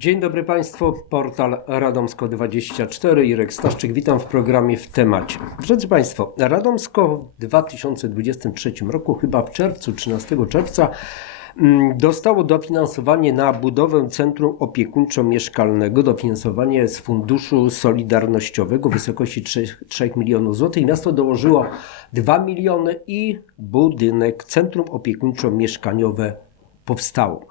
Dzień dobry Państwu, portal Radomsko24, Irek Staszczyk, witam w programie w temacie. Drodzy Państwo, Radomsko w 2023 roku, chyba w czerwcu, 13 czerwca, mm, dostało dofinansowanie na budowę Centrum Opiekuńczo-Mieszkalnego, dofinansowanie z Funduszu Solidarnościowego w wysokości 3, 3 milionów złotych. Miasto dołożyło 2 miliony i budynek Centrum Opiekuńczo-Mieszkaniowe powstało.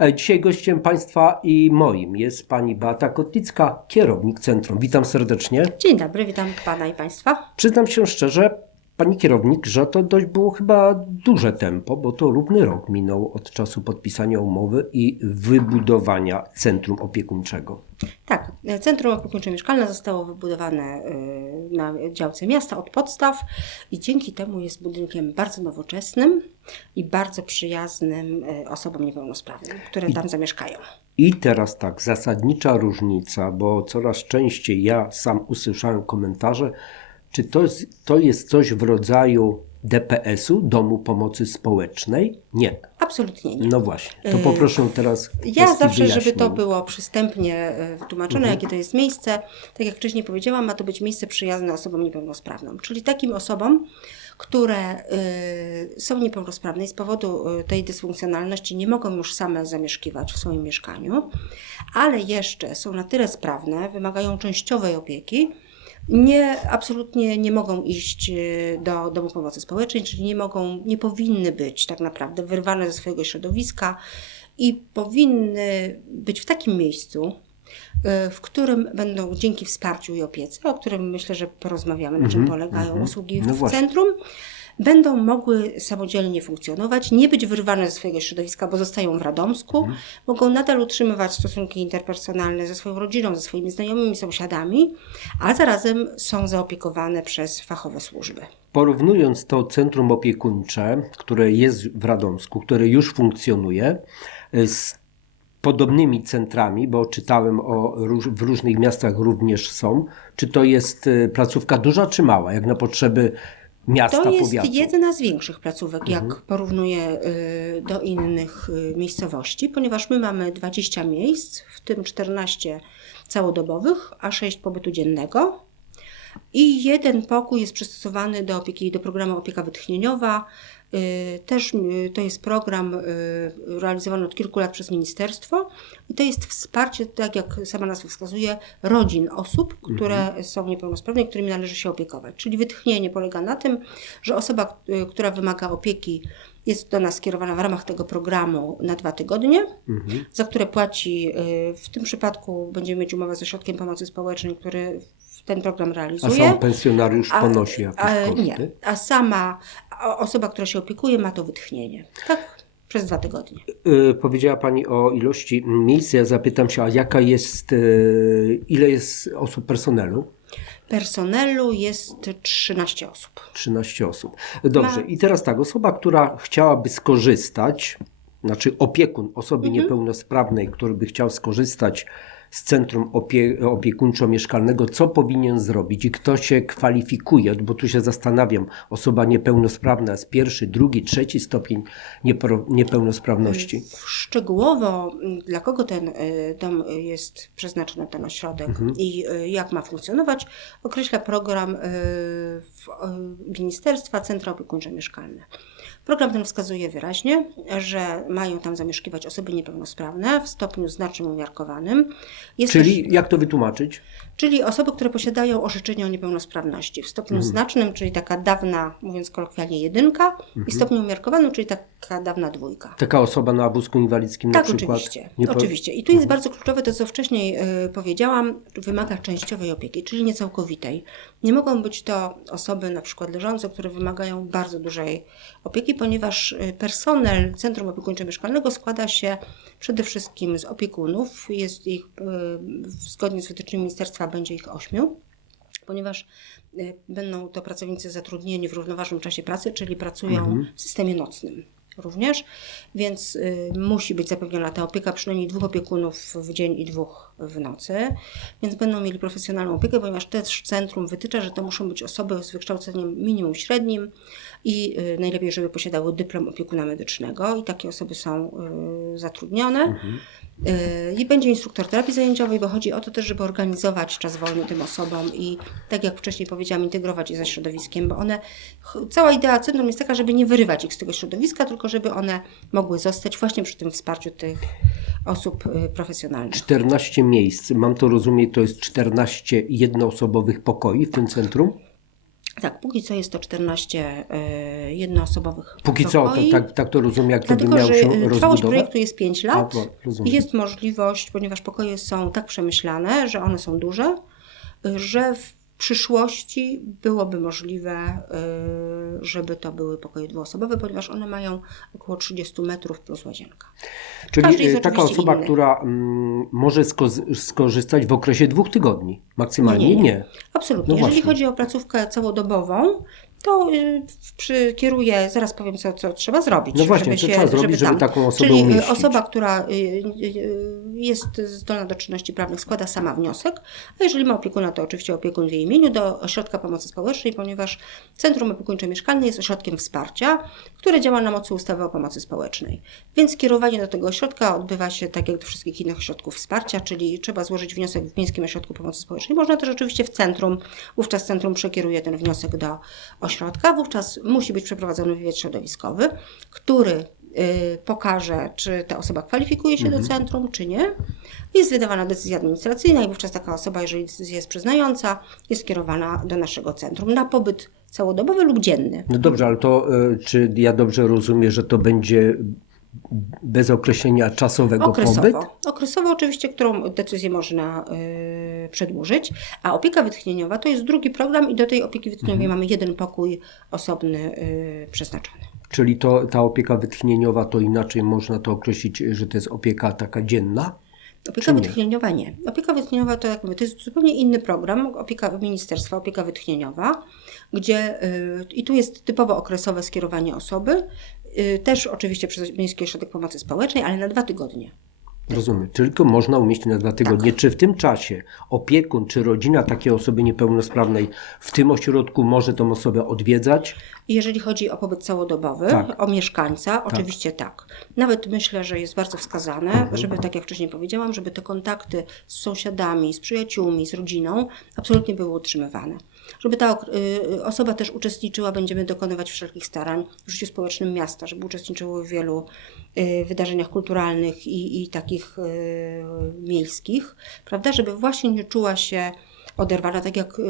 E, Dzisiaj gościem Państwa i moim jest Pani Beata Kotlicka, kierownik centrum. Witam serdecznie. Dzień dobry, witam Pana i Państwa. Przyznam się szczerze, Pani kierownik, że to dość było chyba duże tempo, bo to równy rok minął od czasu podpisania umowy i wybudowania centrum opiekuńczego. Tak, Centrum Opiekuńczo-Mieszkalne zostało wybudowane y, na działce miasta od podstaw i dzięki temu jest budynkiem bardzo nowoczesnym i bardzo przyjaznym y, osobom niepełnosprawnym, które tam zamieszkają. I teraz tak, zasadnicza różnica, bo coraz częściej ja sam usłyszałem komentarze, czy to jest, to jest coś w rodzaju DPS-u, Domu Pomocy Społecznej? Nie. Absolutnie nie. No właśnie, to poproszę teraz. Ja zawsze, żeby to wyjaśnień. było przystępnie y, wytłumaczone, jakie to jest miejsce, tak jak wcześniej powiedziałam, ma to być miejsce przyjazne osobom niepełnosprawnym, czyli takim osobom, które y, są niepełnosprawne i z powodu y, tej dysfunkcjonalności nie mogą już same zamieszkiwać w swoim mieszkaniu, ale jeszcze są na tyle sprawne, wymagają częściowej opieki, nie, absolutnie nie mogą iść y, do domu pomocy społecznej, czyli nie mogą, nie powinny być tak naprawdę wyrwane ze swojego środowiska i powinny być w takim miejscu, y, w którym będą dzięki wsparciu i opiece, o którym myślę, że porozmawiamy, na czym polegają usługi w, No w właśnie. Będą mogły samodzielnie funkcjonować, nie być wyrwane ze swojego środowiska, bo zostają w Radomsku, mogą nadal utrzymywać stosunki interpersonalne ze swoją rodziną, ze swoimi znajomymi, sąsiadami, a zarazem są zaopiekowane przez fachowe służby. Porównując to centrum opiekuńcze, które jest w Radomsku, które już funkcjonuje, y, z podobnymi centrami, bo czytałem o w różnych miastach również są, czy to jest y, placówka duża czy mała, jak na potrzeby miasta, To jest powiatu? jedna z większych placówek, jak porównuję y, do innych y, miejscowości, ponieważ my mamy 20 miejsc, w tym 14 całodobowych, a 6 pobytu dziennego. I jeden pokój jest przystosowany do opieki, do programu opieka wytchnieniowa. Y, Też y, to jest program y, realizowany od kilku lat przez ministerstwo i to jest wsparcie, tak jak sama nazwa wskazuje, rodzin osób, które są niepełnosprawne którymi należy się opiekować. Czyli wytchnienie polega na tym, że osoba, która wymaga opieki, jest do nas skierowana w ramach tego programu na dwa tygodnie, za które płaci, w tym przypadku będziemy mieć umowę ze Ośrodkiem Pomocy Społecznej, który ten program A realizuje. sam pensjonariusz A- ponosi jakieś a, koszty? Nie, a sama osoba, która się opiekuje, ma to wytchnienie. Tak, przez dwa tygodnie. Y, Powiedziała Pani o ilości miejsc. Ja zapytam się, a jaka jest, y, ile jest osób personelu? Personelu jest 13 osób. 13 osób. Dobrze, Ma- i teraz tak, osoba, która chciałaby skorzystać, znaczy opiekun osoby Mhm. niepełnosprawnej, który by chciał skorzystać z centrum opie opiekuńczo-mieszkalnego, co powinien zrobić i kto się kwalifikuje? Bo tu się zastanawiam, osoba niepełnosprawna jest pierwszy, drugi, trzeci stopień niepełnosprawności. Szczegółowo m, dla kogo ten y, dom y, jest przeznaczony, ten ośrodek i y, jak ma funkcjonować, określa program y, y, Ministerstwa Centra Opiekuńczo-Mieszkalne. Program ten wskazuje wyraźnie, że mają tam zamieszkiwać osoby niepełnosprawne w stopniu znacznym umiarkowanym. Jest Czyli też, jak to wytłumaczyć? Czyli osoby, które posiadają orzeczenie o niepełnosprawności w stopniu Mhm. znacznym, czyli taka dawna, mówiąc kolokwialnie, jedynka Mhm. i stopniu umiarkowanym, czyli taka dawna dwójka. Taka osoba na wózku inwalidzkim na Tak, przykład? oczywiście. nie po- Mhm. oczywiście. I tu jest bardzo kluczowe to, co wcześniej y, powiedziałam, wymaga częściowej opieki, czyli niecałkowitej. Nie mogą być to osoby na przykład leżące, które wymagają bardzo dużej opieki, ponieważ y, personel Centrum Opiekuńczo-Mieszkalnego składa się przede wszystkim z opiekunów. Jest ich, y, zgodnie z wytycznymi ministerstwa, będzie ich ośmiu ponieważ y, będą to pracownicy zatrudnieni w równoważnym czasie pracy, czyli pracują w systemie nocnym również, więc y, musi być zapewniona ta opieka przynajmniej dwóch opiekunów w dzień i dwóch w nocy, więc będą mieli profesjonalną opiekę, ponieważ też centrum wytycza, że to muszą być osoby z wykształceniem minimum średnim i y, najlepiej, żeby posiadały dyplom opiekuna medycznego i takie osoby są y, zatrudnione. Yy, I będzie instruktor terapii zajęciowej, bo chodzi o to też, żeby organizować czas wolny tym osobom i tak jak wcześniej powiedziałam, integrować je ze środowiskiem, bo one, cała idea centrum jest taka, żeby nie wyrywać ich z tego środowiska, tylko żeby one mogły zostać właśnie przy tym wsparciu tych osób yy, profesjonalnych. 14 miejsc, mam to rozumieć, to jest 14 jednoosobowych pokoi w tym centrum? Tak, póki co jest to 14 yy, jednoosobowych Póki co, pokoi. tak, tak to rozumiem, jak to by miało się y, trwałość rozbudować? projektu jest 5 lat A, rozumiem. i jest możliwość, ponieważ pokoje są tak przemyślane, że one są duże, y, że w przyszłości byłoby możliwe, y, żeby to były pokoje dwuosobowe, ponieważ one mają około 30 metrów plus łazienka. Czyli e, taka osoba, inny. która mm, może sko- skorzystać w okresie dwóch tygodni maksymalnie? Nie, Nie. nie, nie. Absolutnie. No Jeżeli właśnie. chodzi o placówkę całodobową, to y, przykieruję, zaraz powiem, co, co trzeba zrobić. No właśnie, co trzeba zrobić, żeby tam- taką osobę Czyli y, umieścić? osoba, która y, jest zdolna do czynności prawnych, składa sama wniosek, a jeżeli ma opiekuna, to oczywiście opiekun w jej imieniu do Ośrodka Pomocy Społecznej, ponieważ Centrum Opiekuńczo-Mieszkalne jest ośrodkiem wsparcia, które działa na mocy ustawy o pomocy społecznej. Więc kierowanie do tego ośrodka odbywa się tak jak do wszystkich innych ośrodków wsparcia, czyli trzeba złożyć wniosek w Miejskim Ośrodku Pomocy Społecznej. Można też oczywiście w centrum, wówczas centrum przekieruje ten wniosek do ośrodka, wówczas musi być przeprowadzony wywiad środowiskowy, który y, pokaże, czy ta osoba kwalifikuje się do centrum, czy nie. Jest wydawana decyzja administracyjna i wówczas taka osoba, jeżeli decyzja jest przyznająca, jest kierowana do naszego centrum na pobyt całodobowy lub dzienny. No dobrze, ale to e, czy ja dobrze rozumiem, że to będzie bez określenia czasowego pobyt? Okresowo. Okresowo oczywiście, którą decyzję można y, przedłużyć, a opieka wytchnieniowa to jest drugi program i do tej opieki wytchnieniowej mamy jeden pokój osobny y, przeznaczony. Czyli to, ta opieka wytchnieniowa, to inaczej można to określić, że to jest opieka taka dzienna? Opieka wytchnieniowa nie. Opieka wytchnieniowa to, jak mówię, to jest zupełnie inny program, opieka ministerstwa, opieka wytchnieniowa, gdzie y, i tu jest typowo okresowe skierowanie osoby, też oczywiście przez Miejski Ośrodek Pomocy Społecznej, ale na dwa tygodnie. Rozumiem. Tylko można umieścić na dwa tygodnie. Czy w tym czasie opiekun czy rodzina takiej osoby niepełnosprawnej w tym ośrodku może tą osobę odwiedzać? Jeżeli chodzi o pobyt całodobowy, Tak. o mieszkańca, oczywiście tak. Nawet myślę, że jest bardzo wskazane, żeby, tak jak wcześniej powiedziałam, żeby te kontakty z sąsiadami, z przyjaciółmi, z rodziną absolutnie były utrzymywane. Żeby ta ok- y, osoba też uczestniczyła, będziemy dokonywać wszelkich starań w życiu społecznym miasta, żeby uczestniczyły w wielu y, wydarzeniach kulturalnych i, i takich y, miejskich, prawda, żeby właśnie nie czuła się oderwana, tak jak, y,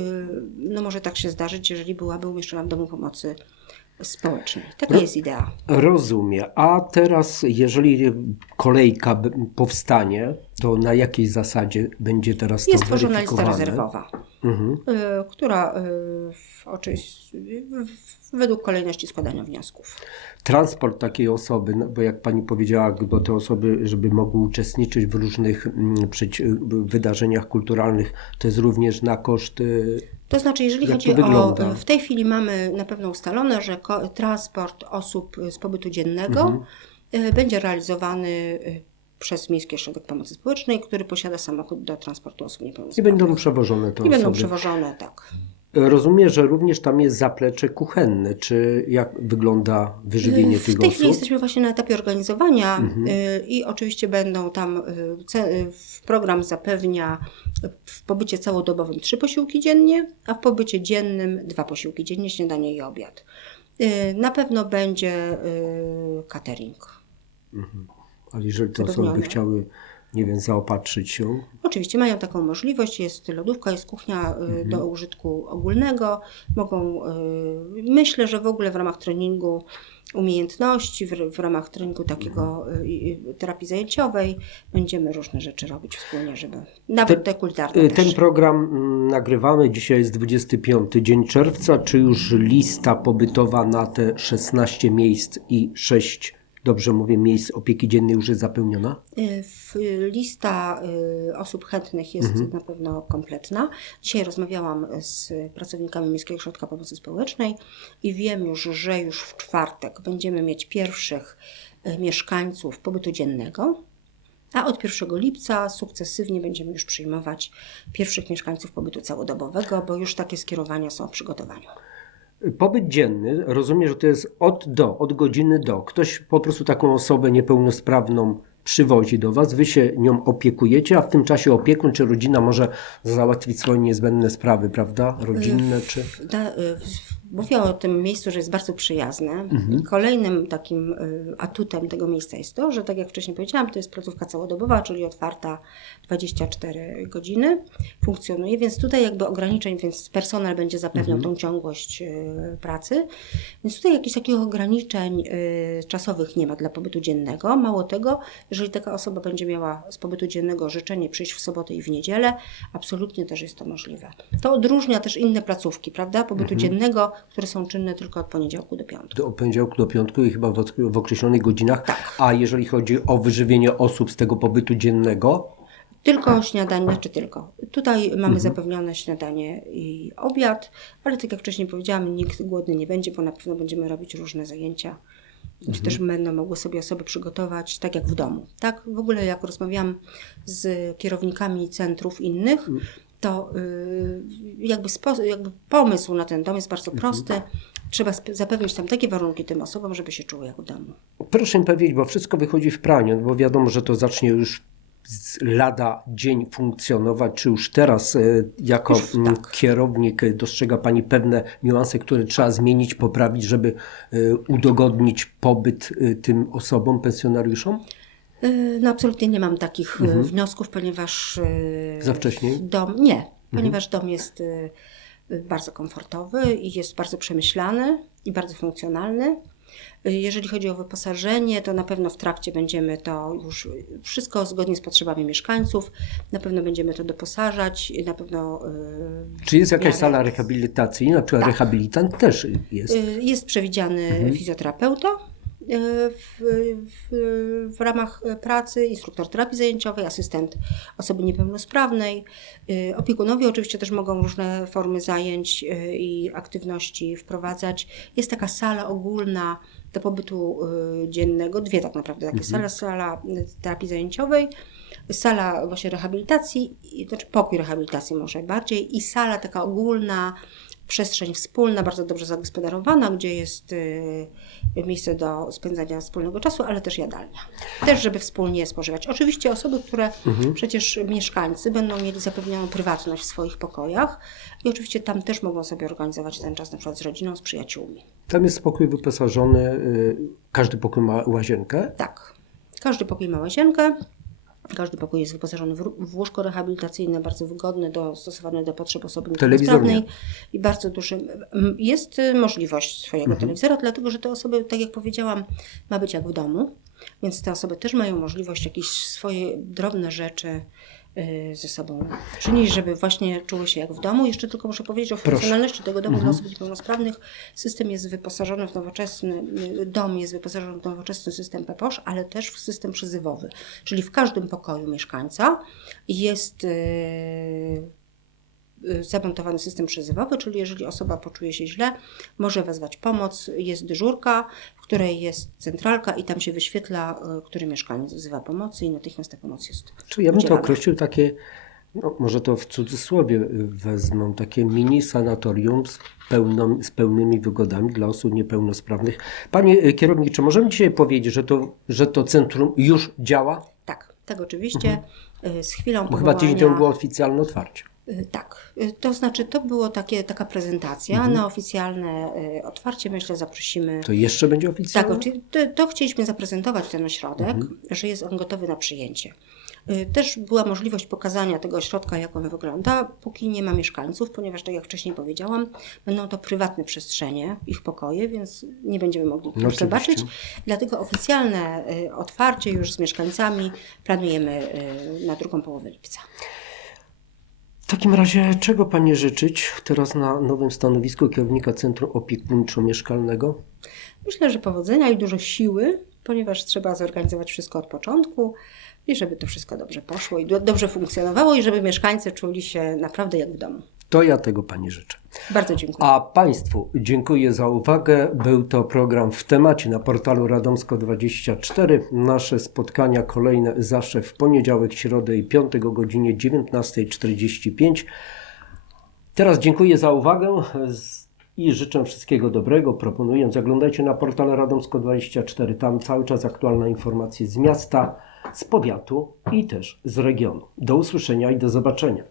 no może tak się zdarzyć, jeżeli byłaby umieszczona w domu pomocy społecznej. Taka jest idea. Rozumiem. A teraz, jeżeli kolejka powstanie, to na jakiej zasadzie będzie teraz Jest to tworzona lista rezerwowa, Mhm. y, która y, w, według kolejności składania wniosków. Transport takiej osoby, no bo jak pani powiedziała, bo te osoby, żeby mogły uczestniczyć w różnych mm, wydarzeniach kulturalnych, to jest również na koszt y, To znaczy, jeżeli Jak chodzi o. W tej chwili mamy na pewno ustalone, że transport osób z pobytu dziennego Mhm. będzie realizowany przez Miejski Ośrodek Pomocy Społecznej, który posiada samochód do transportu osób i niepełnosprawnych. będą przewożone te I będą osoby. przewożone, tak. Rozumiem, że również tam jest zaplecze kuchenne. Czy jak wygląda wyżywienie W tych tej osób? chwili jesteśmy właśnie na etapie organizowania Mhm. y, i oczywiście będą tam, y, y, w program zapewnia w pobycie całodobowym trzy posiłki dziennie, a w pobycie dziennym dwa posiłki dziennie, śniadanie i obiad. Na pewno będzie catering. Ale jeżeli te osoby by chciały, nie wiem, zaopatrzyć się, Oczywiście mają taką możliwość, jest lodówka, jest kuchnia y, do użytku ogólnego. Mogą, y, myślę, że w ogóle w ramach treningu umiejętności, w, w ramach treningu takiego y, y, terapii zajęciowej będziemy różne rzeczy robić wspólnie, żeby nawet te kulinarne Y, też. Ten program mm, nagrywamy, dzisiaj jest 25 dzień czerwca. Czy już lista pobytowa na te 16 miejsc i 6, dobrze mówię, miejsc opieki dziennej już jest zapełniona? Y, w- Lista y, osób chętnych jest Mhm. na pewno kompletna. Dzisiaj rozmawiałam z pracownikami Miejskiego Ośrodka Pomocy Społecznej i wiem już, że już w czwartek będziemy mieć pierwszych y, mieszkańców pobytu dziennego. A od 1 lipca sukcesywnie będziemy już przyjmować pierwszych mieszkańców pobytu całodobowego, bo już takie skierowania są w przygotowaniu. Pobyt dzienny, rozumiem, że to jest od do, od godziny do. Ktoś po prostu taką osobę niepełnosprawną przywozi do Was, Wy się nią opiekujecie, a w tym czasie opiekun czy rodzina może załatwić swoje niezbędne sprawy, prawda? Rodzinne czy... Da, w- Mówię o tym miejscu, że jest bardzo przyjazne. Mhm. Kolejnym takim y, atutem tego miejsca jest to, że tak jak wcześniej powiedziałam, to jest placówka całodobowa, czyli otwarta 24 godziny, funkcjonuje, więc tutaj jakby ograniczeń, więc personel będzie zapewniał Mhm. tą ciągłość y, pracy. Więc tutaj jakichś takich ograniczeń y, czasowych nie ma dla pobytu dziennego. Mało tego, jeżeli taka osoba będzie miała z pobytu dziennego życzenie przyjść w sobotę i w niedzielę, absolutnie też jest to możliwe. To odróżnia też inne placówki, prawda, pobytu dziennego, które są czynne tylko od poniedziałku do piątku. do poniedziałku do piątku i chyba w, w określonych godzinach. Tak. A jeżeli chodzi o wyżywienie osób z tego pobytu dziennego, Tylko śniadanie, czy tylko. Tutaj mamy zapewnione śniadanie i obiad, ale tak jak wcześniej powiedziałam, nikt głodny nie będzie, bo na pewno będziemy robić różne zajęcia. Czy też będą mogły sobie osoby przygotować, tak jak w domu. Tak, w ogóle jak rozmawiam z kierownikami centrów innych, to y, jakby, spo, jakby pomysł na ten dom jest bardzo prosty. Trzeba zapewnić tam takie warunki tym osobom, żeby się czuły jak w domu. proszę mi powiedzieć, bo wszystko wychodzi w praniu, bo wiadomo, że to zacznie już z lada dzień funkcjonować, czy już teraz e, jako Już mm, tak. kierownik e, dostrzega Pani pewne niuanse, które trzeba zmienić, poprawić, żeby udogodnić pobyt tym osobom, pensjonariuszom? Y, No absolutnie nie mam takich y, wniosków, ponieważ y, Za wcześnie? dom nie, ponieważ dom jest bardzo komfortowy i jest bardzo przemyślany i bardzo funkcjonalny. Jeżeli chodzi o wyposażenie, to na pewno w trakcie będziemy to już wszystko zgodnie z potrzebami mieszkańców. Na pewno będziemy to doposażać, na pewno Czy jest jakaś sala rehabilitacyjna, na przykład rehabilitant też jest? Jest przewidziany fizjoterapeuta y, w, w, w ramach pracy, instruktor terapii zajęciowej, asystent osoby niepełnosprawnej. Y, Opiekunowie oczywiście też mogą różne formy zajęć y, i aktywności wprowadzać. Jest taka sala ogólna do pobytu dziennego, dwie tak naprawdę takie sale, sala y, terapii zajęciowej, sala właśnie rehabilitacji, znaczy pokój rehabilitacji może bardziej i sala taka ogólna, przestrzeń wspólna, bardzo dobrze zagospodarowana, gdzie jest y, miejsce do spędzania wspólnego czasu, ale też jadalnia. Też, żeby wspólnie spożywać. Oczywiście osoby, które przecież mieszkańcy będą mieli zapewnioną prywatność w swoich pokojach i oczywiście tam też mogą sobie organizować ten czas na przykład z rodziną, z przyjaciółmi. Tam jest pokój wyposażony, y, każdy pokój ma łazienkę. Tak. Każdy pokój ma łazienkę. Każdy pokój jest wyposażony w, łóżko rehabilitacyjne, bardzo wygodne, dostosowane do potrzeb osoby niepełnosprawnej i bardzo duży. m, Jest y, możliwość swojego telewizora, dlatego że te osoby, tak jak powiedziałam, ma być jak w domu, więc te osoby też mają możliwość jakieś swoje drobne rzeczy ze sobą czynić, żeby właśnie czuły się jak w domu. Jeszcze tylko muszę powiedzieć o funkcjonalności tego domu dla osób niepełnosprawnych. System jest wyposażony w nowoczesny, y, dom jest wyposażony w nowoczesny system PEPOSZ, ale też w system przyzywowy. Czyli w każdym pokoju mieszkańca jest y, y, zamontowany system przyzywowy, czyli jeżeli osoba poczuje się źle, może wezwać pomoc. Jest dyżurka, w której jest centralka i tam się wyświetla, y, który mieszkaniec wzywa pomocy i natychmiast ta pomoc jest Czy ja bym to określił takie, no, może to w cudzysłowie y, wezmą, takie mini sanatorium z, pełną, z pełnymi wygodami dla osób niepełnosprawnych. Panie y, kierownik, czy możemy dzisiaj powiedzieć, że to, że to centrum już działa? Tak, tak oczywiście. y, Z chwilą Bo chyba tydzień powołania- temu było oficjalne otwarcie. Y, Tak, Y, to znaczy to było takie, taka prezentacja. Na oficjalne y, otwarcie myślę zaprosimy. To jeszcze będzie Tak, oficjalne? oczy- to, to chcieliśmy zaprezentować ten ośrodek, że jest on gotowy na przyjęcie. Y, Też była możliwość pokazania tego ośrodka, jak on wygląda, póki nie ma mieszkańców, ponieważ, tak jak wcześniej powiedziałam, będą to prywatne przestrzenie, ich pokoje, więc nie będziemy mogli No zobaczyć. Dlatego oficjalne y, otwarcie już z mieszkańcami planujemy y, na drugą połowę lipca. W takim razie czego Panie życzyć teraz na nowym stanowisku kierownika Centrum Opiekuńczo-Mieszkalnego? Myślę, że powodzenia i dużo siły, ponieważ trzeba zorganizować wszystko od początku i żeby to wszystko dobrze poszło i do, dobrze funkcjonowało i żeby mieszkańcy czuli się naprawdę jak w domu. To ja tego Pani życzę. Bardzo dziękuję. A Państwu dziękuję za uwagę. Był to program w temacie na portalu Radomsko24. Nasze spotkania kolejne zawsze w poniedziałek, środę i piątek o godzinie 19.45. Teraz dziękuję za uwagę i życzę wszystkiego dobrego. Proponuję, zaglądajcie na portal Radomsko24, tam cały czas aktualne informacje z miasta, z powiatu i też z regionu. Do usłyszenia i do zobaczenia.